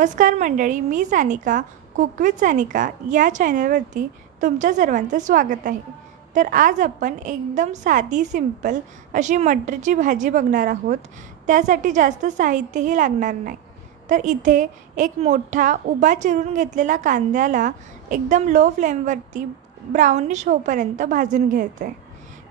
नमस्कार मंडळी, मी Sanika cook with Sanika या चॅनलवरती तुमच्या सर्वांचं स्वागत आहे। तर आज आपण एकदम साधी सिंपल अशी मटरची भाजी बघणार आहोत। त्यासाठी जास्त साहित्यही लागणार नाही। तर इथे एक मोठा उभा चिरून घेतलेला कांद्याला एकदम लो फ्लेमवरती ब्राउनिश होईपर्यंत भाजून घ्यायचं आहे।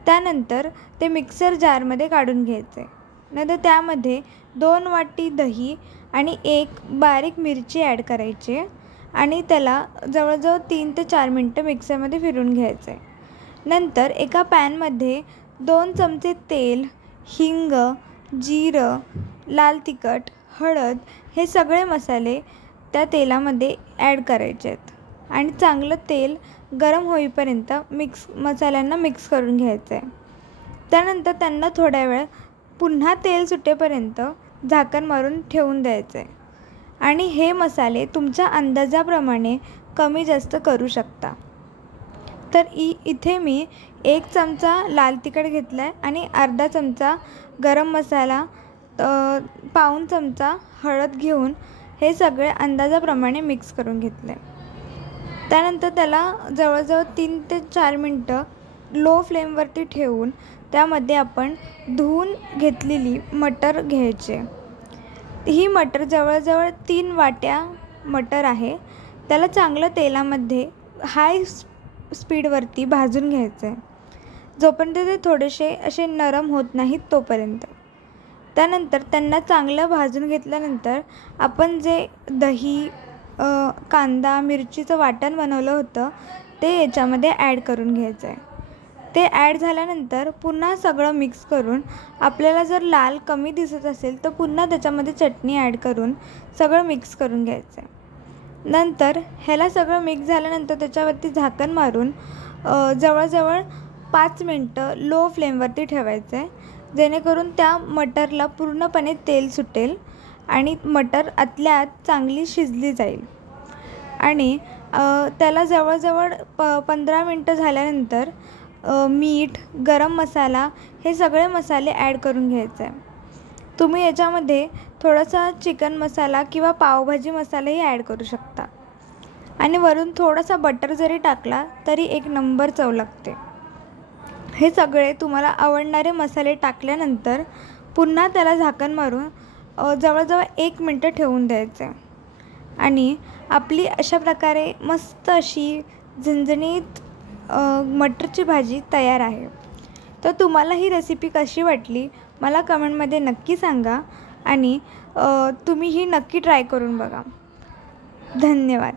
त्यानंतर ते मिक्सर जारमध्ये काढून घ्यायचं आहे। नंतर त्यामध्ये 2 वाटी दही आणि 1 बारीक मिरची ॲड करायची आणि त्याला जवळजवळ 3 ते 4 मिनटं मिक्सरमध्ये फिरवून घ्यायचं आहे। नंतर एका पॅनमध्ये 2 चमचे तेल, हिंग, जिरं, लाल तिखट, हळद हे सगळे मसाले त्या तेलामध्ये ॲड करायचे आहेत आणि चांगलं तेल गरम होईपर्यंत मसाल्यांना मिक्स करून घ्यायचं आहे। त्यानंतर त्यांना थोड्या वेळ पुन्हा तेल सुटेपर्यंत झाकण मारून ठेवून द्यायचं आहे आणि हे मसाले तुमच्या अंदाजाप्रमाणे कमी जास्त करू शकता। तर इथे मी 1 चमचा लाल तिखट घेतला आहे आणि अर्धा चमचा गरम मसाला, पाऊण चमचा हळद घेऊन हे सगळे अंदाजाप्रमाणे मिक्स करून घेतले। त्यानंतर त्याला जवळजवळ 3 ते 4 मिनटं लो फ्लेमवरती ठेवून त्यामध्ये आपण धुवून घेतलेली मटर घ्यायची। ही मटर जवळजवळ 3 वाट्या मटर आहे। त्याला चांगलं तेलामध्ये हाय स्पीडवरती भाजून घ्यायचं आहे, जोपर्यंत ते थोडेसे असे नरम होत नाहीत तोपर्यंत। त्यानंतर त्यांना चांगलं भाजून घेतल्यानंतर आपण जे दही, कांदा, मिरचीचं वाटण बनवलं होतं ते याच्यामध्ये ॲड करून घ्यायचं आहे। ते ॲड झाल्यानंतर पुन्हा सगळं मिक्स करून आपल्याला जर लाल कमी दिसत असेल तर पुन्हा त्याच्यामध्ये चटणी ॲड करून सगळं मिक्स करून घ्यायचं आहे। नंतर ह्याला सगळं मिक्स झाल्यानंतर त्याच्यावरती झाकण मारून जवळजवळ 5 मिनटं लो फ्लेमवरती ठेवायचं आहे, जेणेकरून त्या मटरला पूर्णपणे तेल सुटेल आणि मटर आतल्या आत चांगली शिजली जाईल। आणि त्याला जवळजवळ 15 मिनटं झाल्यानंतर मीठ, गरम मसाला हे सगळे मसाले ॲड करून घ्यायचे आहे। तुम्ही याच्यामध्ये थोडासा चिकन मसाला किंवा पावभाजी मसालाही ॲड करू शकता आणि वरून थोडासा बटर जरी टाकला तरी एक नंबर चव लागते। हे सगळे तुम्हाला आवडणारे मसाले टाकल्यानंतर पुन्हा त्याला झाकण मारून जवळजवळ 1 मिनटं ठेवून द्यायचे आणि आपली अशा प्रकारे मस्त अशी झणझणीत मटरची भाजी तयार आहे। तर तुम्हाला ही रेसिपी कशी वाटली मला कमेंटमध्ये नक्की सांगा आणि तुम्ही ही नक्की ट्राय करून बघा। धन्यवाद।